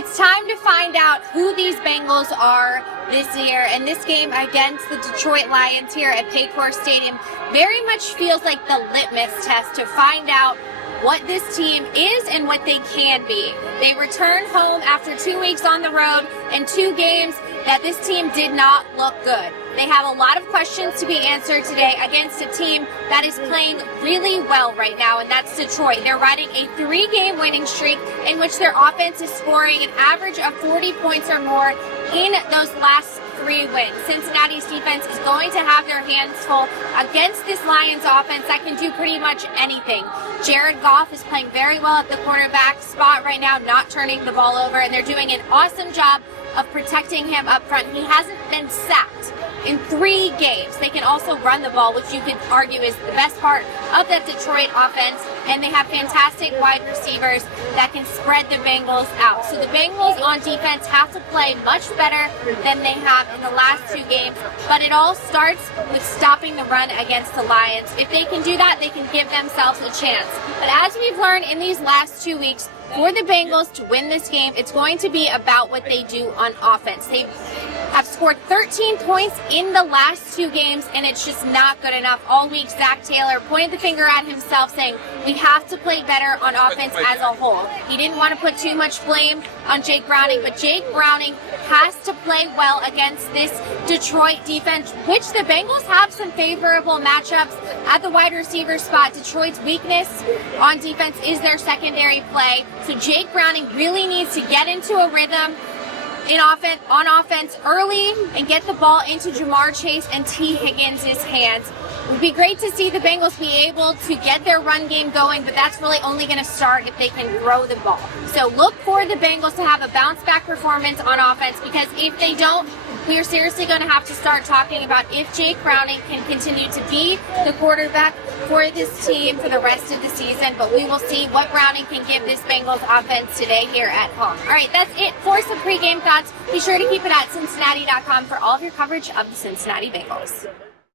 It's time to find out who these Bengals are this year, and this game against the Detroit Lions here at Paycor Stadium very much feels like the litmus test to find out what this team is and what they can be. They returned home after 2 weeks on the road and 2 games that this team did not look good. They have a lot of questions to be answered today against a team that is playing really well right now, and that's Detroit. They're riding a 3-game winning streak in which their offense is scoring an average of 40 points or more in those last 3 wins. Cincinnati's defense is going to have their hands full against this Lions offense that can do pretty much anything. Jared Goff is playing very well at the quarterback spot right now, not turning the ball over, and they're doing an awesome job of protecting him up front. He hasn't been sacked in 3 games. They can also run the ball, which you could argue is the best part of that Detroit offense, and they have fantastic wide receivers that can spread the Bengals out. So the Bengals on defense have to play much better than they have in the last 2 games, but it all starts with stopping the run against the Lions. If they can do that, they can give themselves a chance. But as we've learned in these last 2 weeks, for the Bengals to win this game, it's going to be about what they do on offense. They have scored 13 points in the last 2 games, and it's just not good enough. All week, Zach Taylor pointed the finger at himself, saying we have to play better on offense as a whole. He didn't want to put too much blame on Jake Browning, but Jake Browning has to play well against this Detroit defense, which the Bengals have some favorable matchups at the wide receiver spot. Detroit's weakness on defense is their secondary play. So Jake Browning really needs to get into a rhythm on offense early and get the ball into Jamar Chase and T. Higgins' hands. It would be great to see the Bengals be able to get their run game going, but that's really only going to start if they can throw the ball. So look for the Bengals to have a bounce-back performance on offense, because if they don't, we are seriously going to have to start talking about if Jake Browning can continue to be the quarterback for this team for the rest of the season. But we will see what Browning can give this Bengals offense today here at home. All right, that's it for some pregame thoughts. Be sure to keep it at Cincinnati.com for all of your coverage of the Cincinnati Bengals.